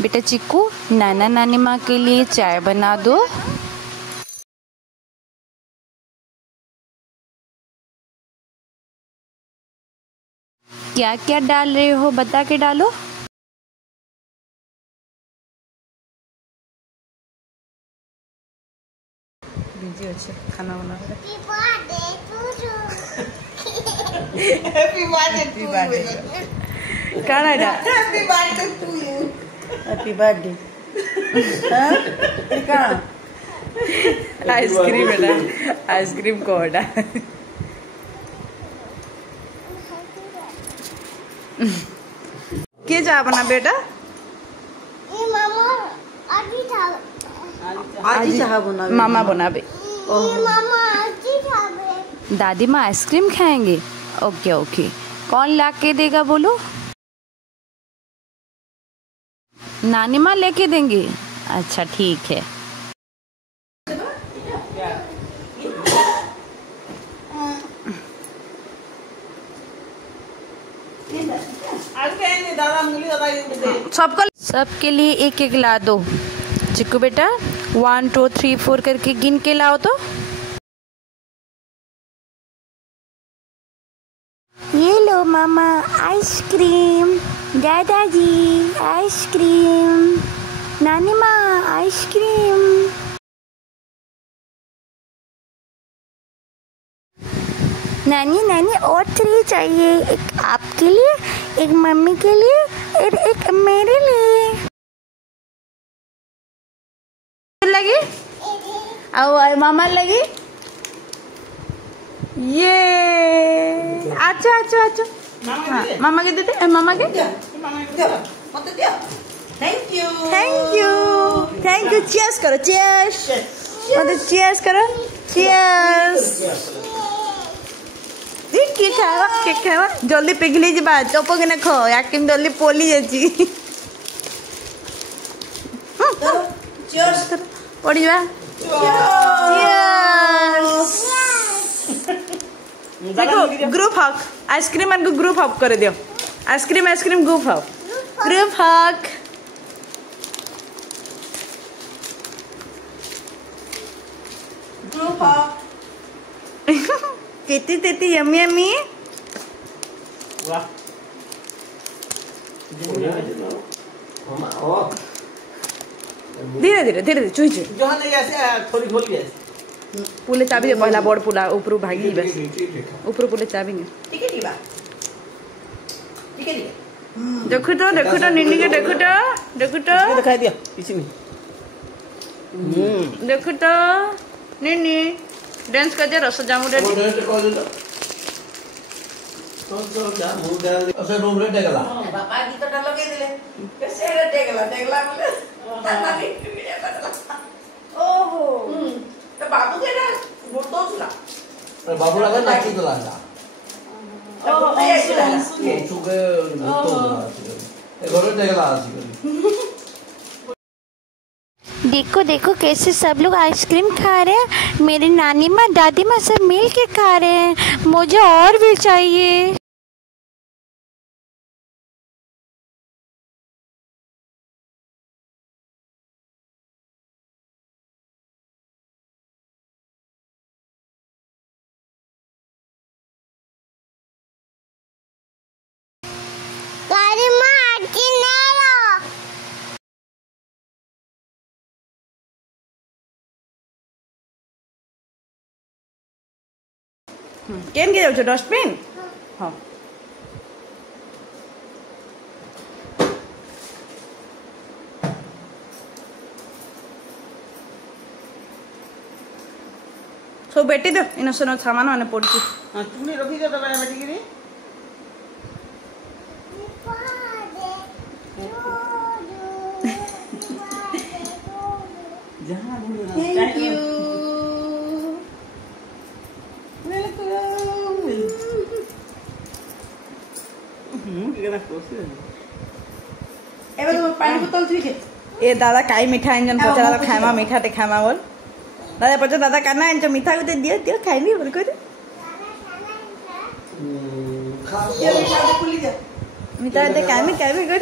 बेटा चिक्कू, नाना नानी माँ के लिए चाय बना दो। क्या क्या डाल रहे हो, बता के डालो। बिजी अच्छे खाना बना रहे। हैप्पी बर्थडे काना डा happy birthday to you happy birthday. हां आइसक्रीम बेटा, आइसक्रीम कोडा। के चाह बना बेटा? ये मामा आज चाह बना मामा बनाबे। मामा आजी खाबे। दादी माँ आइसक्रीम खाएंगे। ओके ओके, कौन ला के देगा बोलो? नानी माँ लेके देंगे। अच्छा ठीक है। सबके लिए एक एक ला दो। चिक्कू बेटा 1 2 3 4 करके गिन के लाओ तो। ये लो मामा आइसक्रीम, दादाजी आइसक्रीम, नानी माँ आइसक्रीम। नानी नानी और 3 चाहिए, एक आपके लिए, एक मम्मी के लिए और एक मेरे लिए। लगी और मामा लगी। ये अच्छा अच्छा अच्छा, हाँ मामा के देते, मामा के। Thank you thank you thank you. Cheers करो, चीयर्स चीयर्स करो, चीयर्स। केक खावा, केक खावा जल्दी पिघली जा। चोप के खो याकिम जल्दी पोली जाची। चीयर्स पड़ी जा। देखो ग्रुप हक, आइसक्रीम को ग्रुप हक कर दियो। आइसक्रीम आइसक्रीम ग्रुप हक, ग्रुप हक। ग्रुप हक। कितनी तेती यम्मी यम्मी। वाह धीरे धीरे धीरे धीरे चुई चुई जहाँ नहीं ऐसे थोड़ी खोली ऐसे पुले चाबी दे पहला बड़ पुला ऊपर भागी बस ऊपर पुले चाबी नहीं। ठीक है दीवा, ठीक है देखो तो निन्नी के देखो तो दिखाई दिया किसी ने। देखो तो निन्नी डांस कर दे रस जामु दे। वो डांस कर दे तो क्या मूड डाल ऐसे रूम रे टेगला बापा की तो डाल लगे दिले कैसे रे टेगला बोले ताना नहीं वीडियो बदला। ओहो तो बाबू के ना वो तो सुला अरे बाबू लगा नाची तो लगा ओ ये चुके तो ये घरे टेगला आसी। देखो देखो कैसे सब लोग आइसक्रीम खा रहे हैं। मेरी नानी माँ दादी माँ सब मिल के खा रहे हैं। मुझे और भी चाहिए। केन के जाऊ डस्टबिन। हाँ सब बेटी दो इन सुनो सामान मैंने पड़ी। हां तूने रखी दे तो बेटा बेटी गिरी थैंक यू एबे तो पानी बोतल थी के ए दादा काई मिठा इंजन पचरा तो खामा मीठा ते खामा बोल। दादा पचा दादा करना इंजन मीठा को दियो दियो खाई नहीं बोल को ये मीठा खुली जा मीठा ते काई में को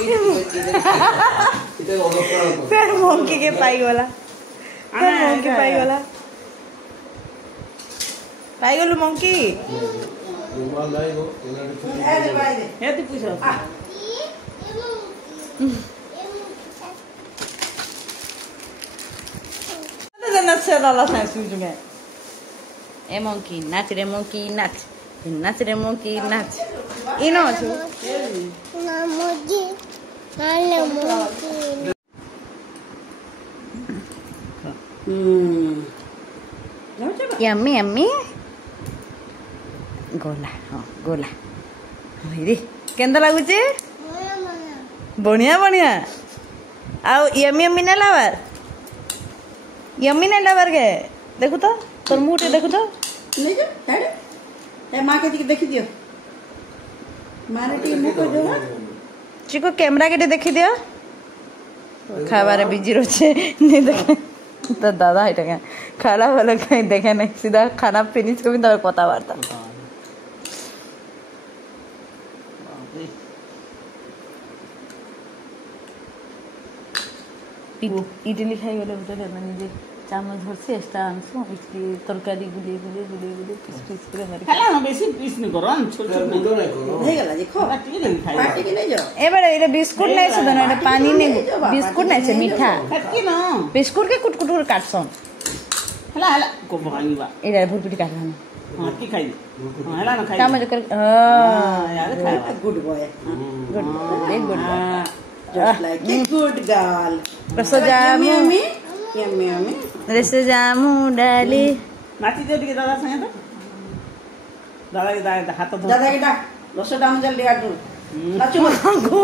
इते अलग फिर मंकी के पाई गला फिर मंकी पाई गला पाई गलु मंकी रुमाल लाई गो ए दे भाई दे हे तू पूछ नाच लाला साइंस में ए मंकी नाच रे मंकी नाच रे मंकी नाच इनो छु ना मुझे हाले मुझे यम्मी यम्मी गोला हाँ गोला रे केंदा लागुचे बढ़िया बढ़िया आउ यम्मी यम्मी ना लावार यम्मी ना लावार के देखु तो तोर मुंह देखु तो ले जा हेड ए मां के देखि दियो माने टी मुंह को जो चिको कैमरा के देखि दियो खाबारे बिजी रोचे नहीं देखे तो दादा है क्या खाना वाला कहीं देखे नहीं सीधा खाना फिनिश को भी तो पता वार्ता इडली खाई गले उधर मैंने जे चामच भर से एक्स्ट्रा आंसू इसलिए तरकारी गुली गुली गुली गुली पीस पीस करे मारी खाला ना बेसी पीस नहीं करो छोट छोट मुंडो नहीं करो नहीं गला देखो काटी नहीं खाई पार्टी के नहीं जाओ ए बड़े ये बिस्कुट नहीं से दोनों पानी में बिस्कुट नहीं से मीठा काटी ना बिस्कुट के कुट कुट काटसन हला को भाई बा इधर भूल पिटी काटना हां की खाई हला ना खाई चामच कर हां यार खाई good boy good good just like a good girl रसजामु yummy yummy yummy रसजामु डाली नाची दे के दादा संगे तो दादा के दादा हाथ धो दादा के डाक रस डाम जल्दी आटू नाचो नाचो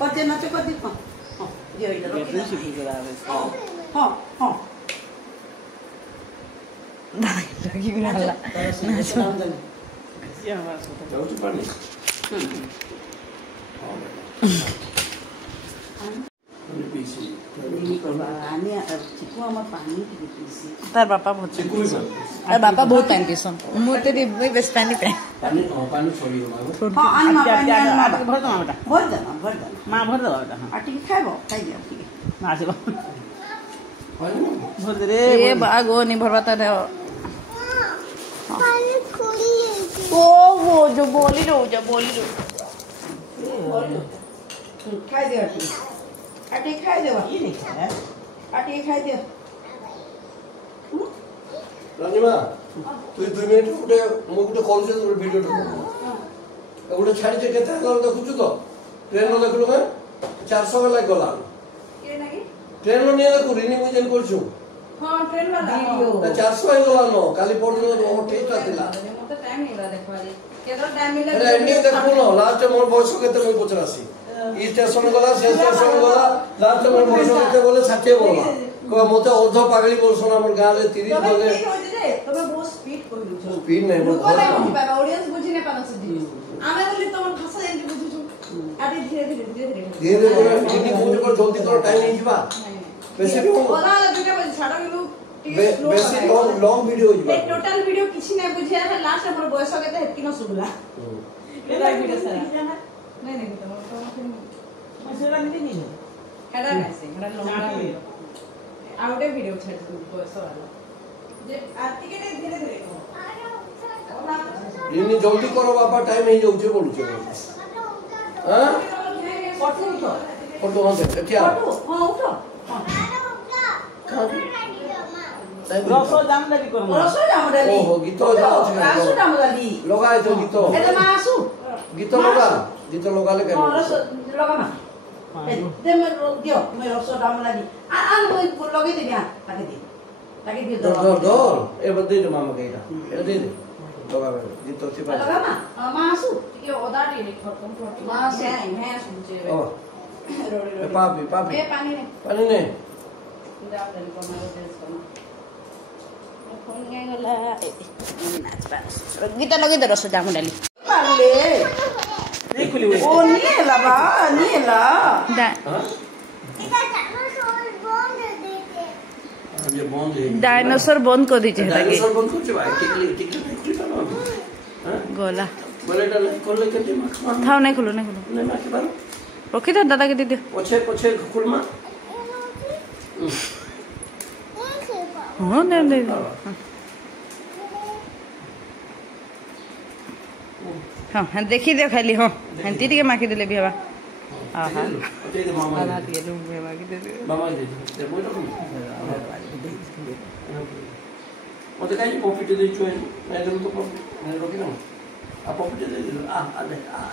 पते नाचो कर दी हां ये इधर कितनी सीखी के दादा हां हां लगी गला नाचो डाम जल्दी ये हमारा सोता जाओ तो पानी पानी पीसी आने चिकू हम पानी की पीसी तार बापा बहुत चिकुई सा तार बापा बहुत टाइम के सन मुते दी वही बस पानी पे पानी छोड़ी हो हां आनी मा पानी आनी मा आटा भर दो बेटा भर देना मां भर दो बेटा हां आटी के खाइबो खाइ दियो ठीक ना से पानी भर दे रे ये बागो नहीं भरवाता रे पानी खुली ओ वो जो बोली रो खाइ दियो आटी खाइ दियो ये नहीं खाया आटी खाइ दियो रानीमा तू 2 मिनिट गुटे मो गुटे कॉल से वीडियो तो गुटे छाड़ी के केते हला देखुछु तो ट्रेन लो देखलु मैं 400 वाला गला के नागी ट्रेन लो नहीं देखु रिनी मुई जन करछु हां ट्रेन वाला वीडियो 400 वाला नो काली पड़ जो वो ठीकटा थिला मते टाइम नहीं देखवाली केतरा टाइम मिले अरे एंडिंग देखु नो लास्ट मोर बॉयस केते मुई पचरासी ई स्टेशन गला से स्टेशन गला लास्ट मोर बॉयस केते बोले 60 बोला को मते अर्ध पागली बोलसन हमर गाँव रे 30 बोले तमे बहुत स्पीड कहलु छ स्पीड नहीं बोल बाबा ऑडियंस बुझी नहीं पाना से आमे बोली तमन भाषा एंती बुझुछु आटे धीरे बोले जिनी मुझे को जल्दी करो टाइम नहीं जीवा बेसी भी ओला दुटा बजे छाडो गेलु बेसी लॉन्ग वीडियो जीवा ए टोटल वीडियो किछि नै बुझिया है लास्ट हमर बॉयस केते हेतकी न सुबला एला वीडियो सारा नहीं तमन मसेला नहीं हेडा नहीं से हेडा लॉन्ग वीडियो आउटे वीडियो छाड़ दू बॉयस वाला जे आरती के धीरे धीरे जिनी जल्दी करो बाबा टाइम ही जाउछे बोलछे हां फोटो उठो फोटो हां क्या फोटो हां उठो रसो जाम दाली करो रसो जाम डाली ओहो गीतो जाउछे रसो जाम डाली लगाए तो गीतो एले मासु गीतो लगा ले हां रसो लगा ना दे मैं दियो मैं रसो जाम डाली आ मैं लगे दे या लगे दे दो ए बदे जो मामा केटा ए दे दे लगा गीतो छी लगा ना मासु के ओदाटी नि खतम मासु है सुनचे ओ रोड़ी पापी ए पानी ने दाब डाली को मारो ड्रेस को फोन गला नाच पास गीता लगे दे रसो जामु डाली पाले नहीं खुली हुई ओ नीला बा नीला दा ये बंद है डायनासोर बंद कर दीजिए ताकि डायनासोर बंद कर भाई टिकली नहीं खुली ना गोला बोले डल कर ले के मत थाव नहीं खुलो नहीं मां के बारो रखी दे दादा के दीदी पछे पछे खुलमा हाँ दे दे हाँ देखी दे खाली हाँ हेंती टिके माखी देले भी हवा आहा दे दे मामा आधा टिके लूम में माखी दे दे मामा दे बोल रहा हूं मत कहीं पॉकेट दे चोए मैं दे तो मैं रोकी ना आ पॉकेट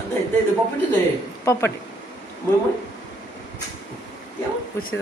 दे दे दे पॉकेट दे पपट मुई क्या पूछ